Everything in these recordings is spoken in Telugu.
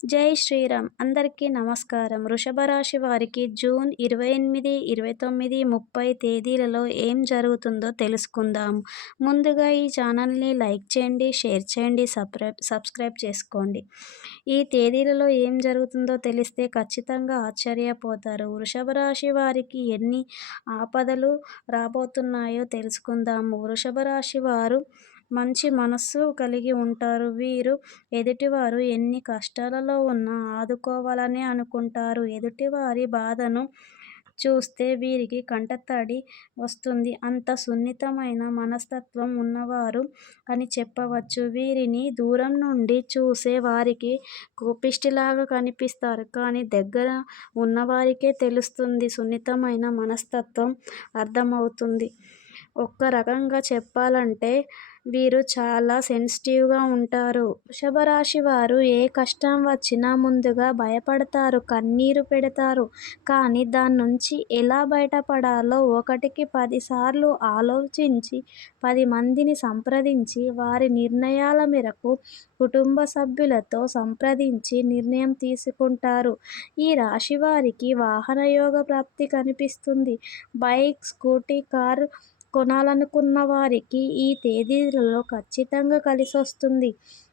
జై శ్రీరామ్! అందరికీ నమస్కారం. వృషభ రాశి వారికి జూన్ 28, 29, 30 తేదీలలో ఏం జరుగుతుందో తెలుసుకుందాం. ముందుగా ఈ ఛానల్ని లైక్ చేయండి, షేర్ చేయండి, సబ్స్క్రైబ్ చేసుకోండి. ఈ తేదీలలో ఏం జరుగుతుందో తెలిస్తే ఖచ్చితంగా ఆశ్చర్యపోతారు. వృషభ రాశి వారికి ఎన్ని ఆపదలు రాబోతున్నాయో తెలుసుకుందాము. వృషభ రాశి వారు మంచి మనస్సు కలిగి ఉంటారు. వీరు ఎదుటివారు ఎన్ని కష్టాలలో ఉన్నా ఆదుకోవాలని అనుకుంటారు. ఎదుటివారి బాధను చూస్తే వీరికి కంటతడి వస్తుంది. అంత సున్నితమైన మనస్తత్వం ఉన్నవారు అని చెప్పవచ్చు. వీరిని దూరం నుండి చూసే వారికి కోపిష్టిలాగా కనిపిస్తారు. కానీ దగ్గర ఉన్నవారికే తెలుస్తుంది. సున్నితమైన మనస్తత్వం అర్థమవుతుంది. ఒక్క రకంగా చెప్పాలంటే వీరు చాలా సెన్సిటివ్గా ఉంటారు. వృషభ రాశి వారు ఏ కష్టం వచ్చినా ముందుగా భయపడతారు, కన్నీరు పెడతారు. కానీ దాని నుంచి ఎలా బయటపడాలో 1కి 10 సార్లు ఆలోచించి 10 మందిని సంప్రదించి వారి నిర్ణయాల మేరకు కుటుంబ సభ్యులతో సంప్రదించి నిర్ణయం తీసుకుంటారు. ఈ రాశి వారికి వాహన యోగ ప్రాప్తి కనిపిస్తుంది. బైక్, స్కూటీ, కారు కొనాలనుకున్న వారికి ఈ తేదీలలో ఖచ్చితంగా కలిసొస్తుంది.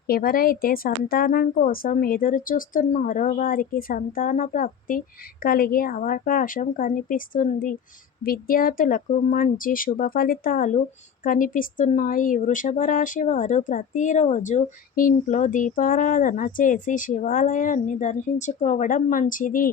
ఎవరైతే సంతానం కోసం ఎదురు చూస్తున్నారో వారికి సంతాన ప్రాప్తి కలిగే అవకాశం కనిపిస్తుంది. విద్యార్థులకు మంచి శుభ ఫలితాలు కనిపిస్తున్నాయి. వృషభ రాశి వారు ప్రతిరోజు ఇంట్లో దీపారాధన చేసి శివాలయాన్ని దర్శించుకోవడం మంచిది.